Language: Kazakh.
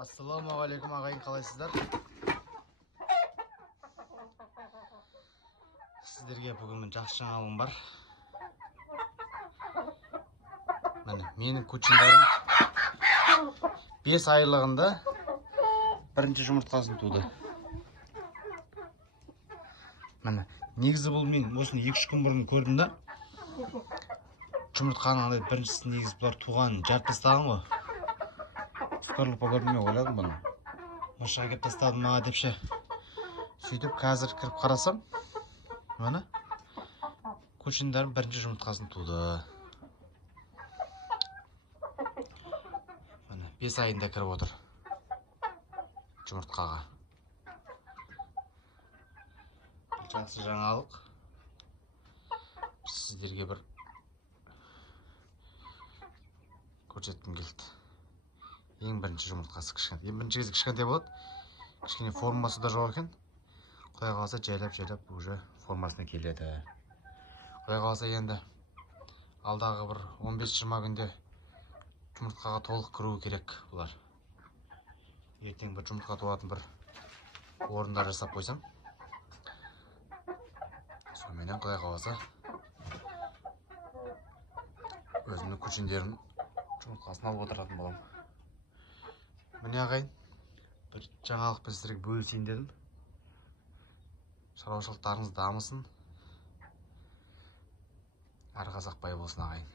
Ассалаумағалейкум ағайын, қалайсыздар? Сіздерге бүгін жақсы жаңалығым бар. Менің көчімдерім 5 айлығында бірінші жұмыртқасын туды. Негізі бұл мен осыны 2-3 күн бұрын көрдім да. Жұмыртқаның біріншісі негізі бұлар туғанын жарып тастаған ғой. Құтқарылып көрдім, ойладым бұны. Машаға кеп тастадым ма депше. Сөйтіп қазір кіріп қарасам, мына көчіндерім бірінші жұмыртқасын туды. 5 айында кіріп отыр жұмыртқаға. Жақсы жаңалық. Сіздерге бір көрсеткім келді. Ең бірінші жұмыртқасы кішкентай. Ең бірінші кезде кішкентай болады. Кішкене формасы да жоқ екен. Құдай қаласа жайлап уже формасына келеді. Құдай қаласа енді алдағы бір 15-20 күнде жұмыртқаға толық кіруі керек бұлар. Ертең бір жұмыртқа туатын бір орындар жасап қойсам. Сонымен құдай қаласа өзімнің көчіндерін жұмыртқасын алып отыратын боламын. Міне ағайын, бір жаңалықпен сіздерге бөлісейін дедім. Шаруашылықтарыңыз дамысын. Әр қазақ бай болсын ағайын.